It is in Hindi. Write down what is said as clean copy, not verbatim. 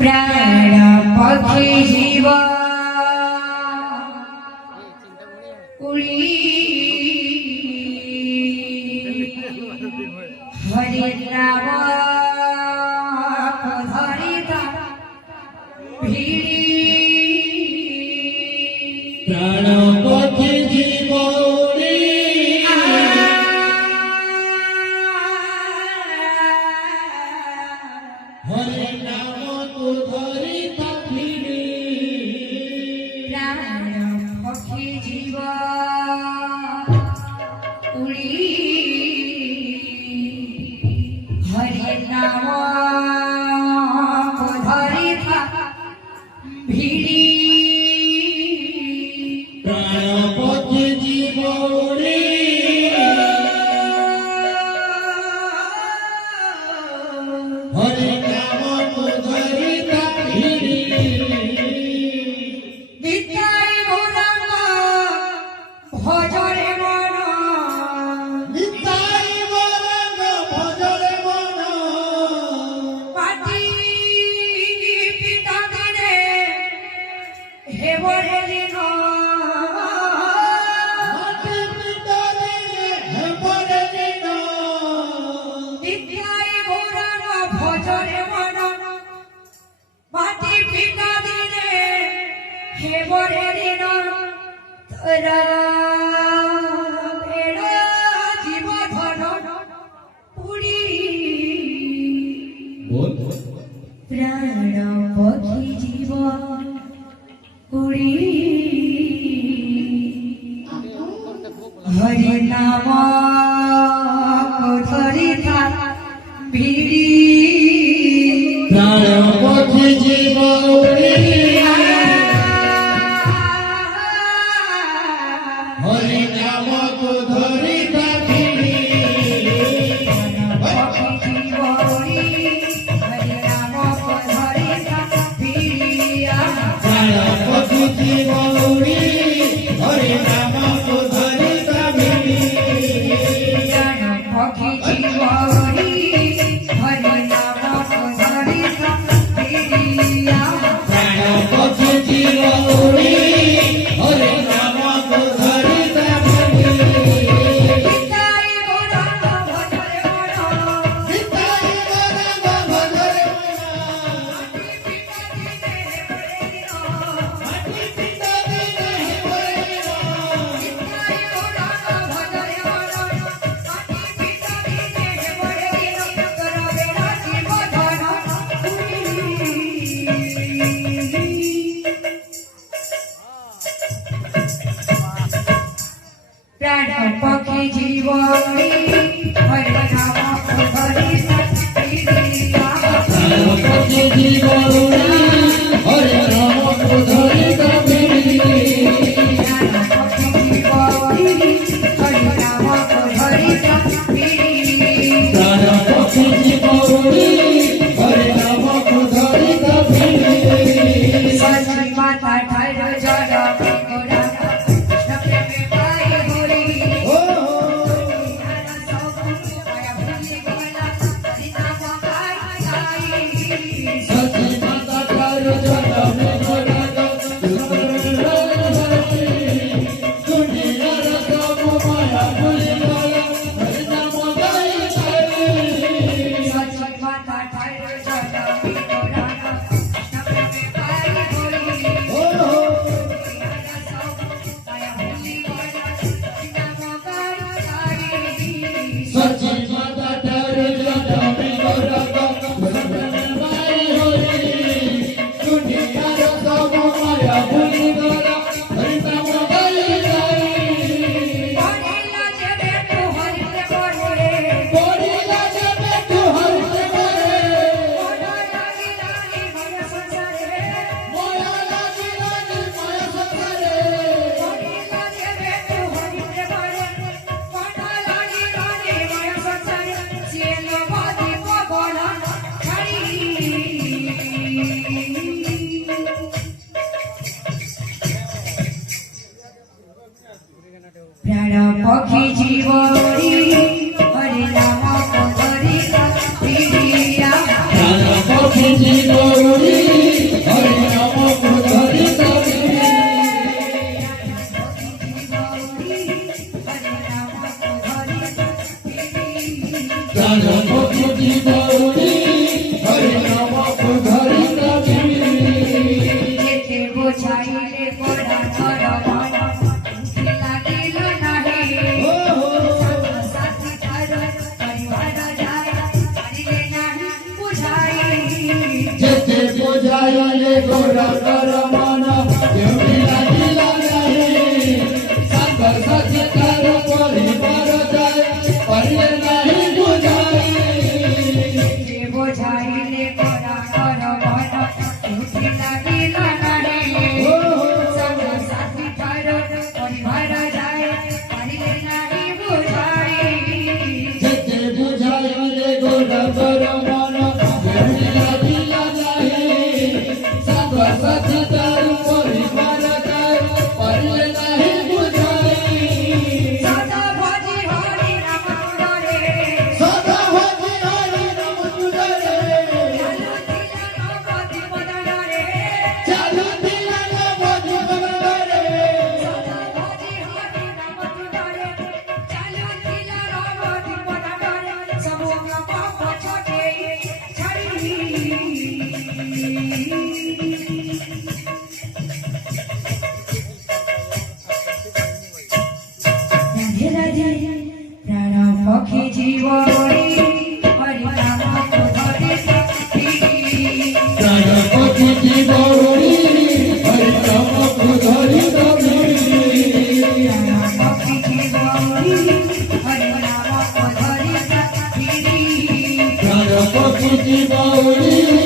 प्राण पक्षी जीव उड़ी हरि नाम धरिता भिड़ी प्राण पक्षी जीव उड़ी हरि नाम धरिता भिड़ी प्राण पक्षी जीव उड़ी हरि नाम धरिता भिड़ी प्राण पक्षी जीव उड़ी हरि नाम धरिता भिड़ी নিতাই গৌরাঙ্গ ভজরে মন নিতাই গৌরাঙ্গ ভজরে মন পাটি পিতা দিনে হেবরে দিন মাটি পিতা দিনে হেবরে দিন নিতাই গৌরাঙ্গ ভজরে মন পাটি পিতা দিনে হেবরে দিন তোরা বেড়া জীব ধন পুরী बोल प्राण पक्षी जीव उड़ी हरि नाम धरिता भिड़ी प्राण पक्षी जीव उड़ी हरि नाम धरिता भिड़ी पक्षी जीव उड़ी हरि नाम धरिता भिड़ी प्राण पक्षी जीव उड़ी हरि नाम धरिता भिड़ी प्राण पक्षी जीव उड़ी हरि नाम धरिता भिड़ी प्राण पक्षी जीव उड़ी हरि नाम धरिता भिड़ी নিতাই গৌরাঙ্গ ভজরে মন নিতাই গৌরাঙ্গ ভজরে মাটি পিতা দিনে হেবরে দিন प्राण पक्षी जीव हरि नाम धरिता प्राण पक्षी जीव उड़ी हरि नाम धरिता भिड़ी प्राण पक्षी जीव हरि नाम धरिता प्राण पक्षी जीव उड़ी हरि नाम धरिता भिड़ी सची माता ठार जल कृष्ण प्रेम पाई होरी ओ सची माता ठार जल में गोरा दुनिया सब माया भूली गया हरि नाम गाई गाई ओ सची माता ठार जल में गोरा माई होरी दुनिया सब माया भूली गया हरि नाम गाई गाई बोलिला जबे तू हरि के बोले मोया लागी लागी माया संसारे प्राण पक्षी जीव हरि नाम धरिता भिड़िया प्राण पक्षी जीव उड़ी પ્રાણ પક્ષી ગૌરી હરિ નામ કો ધરી કબીર જેતે બોછાઈને કોડા ચરવાના લાગેલો નાહી સાથી તારો પરિવાર જાય હરિલે નાહી બોછાઈ જેતે પૂજાય લે ગોરા કરમાના દેવની લાગીલા નહીં સંગ સાથી તારો પરિવાર જાય પરિલે નહીં પૂજાય જે બોછાઈને કોડા ચરવાના લાગેલો નાહી સાથી તારો પરિવાર જાય હરિલે નાહી બોછાઈ જેતે પૂજાય લે ગોરા કરમાના દેવની લાગીલા નહીં સંગ સાથી તારો પરિવાર જાય પરિલે નહીં પૂજાય સદા ભજી હરિ નામ તુડરે સદા હોતી હરિ નામ તુડરે ચાલુ દિલનો બધી પદરે ચાલુ દિલના પખી જીવોરી હરિનામ ધરી ગણપતિ કી ગૌરી હરિ નામ કો ધરી કબીર પખી જીવોરી હરિનામ ધરી ગણપતિ કી ગૌરી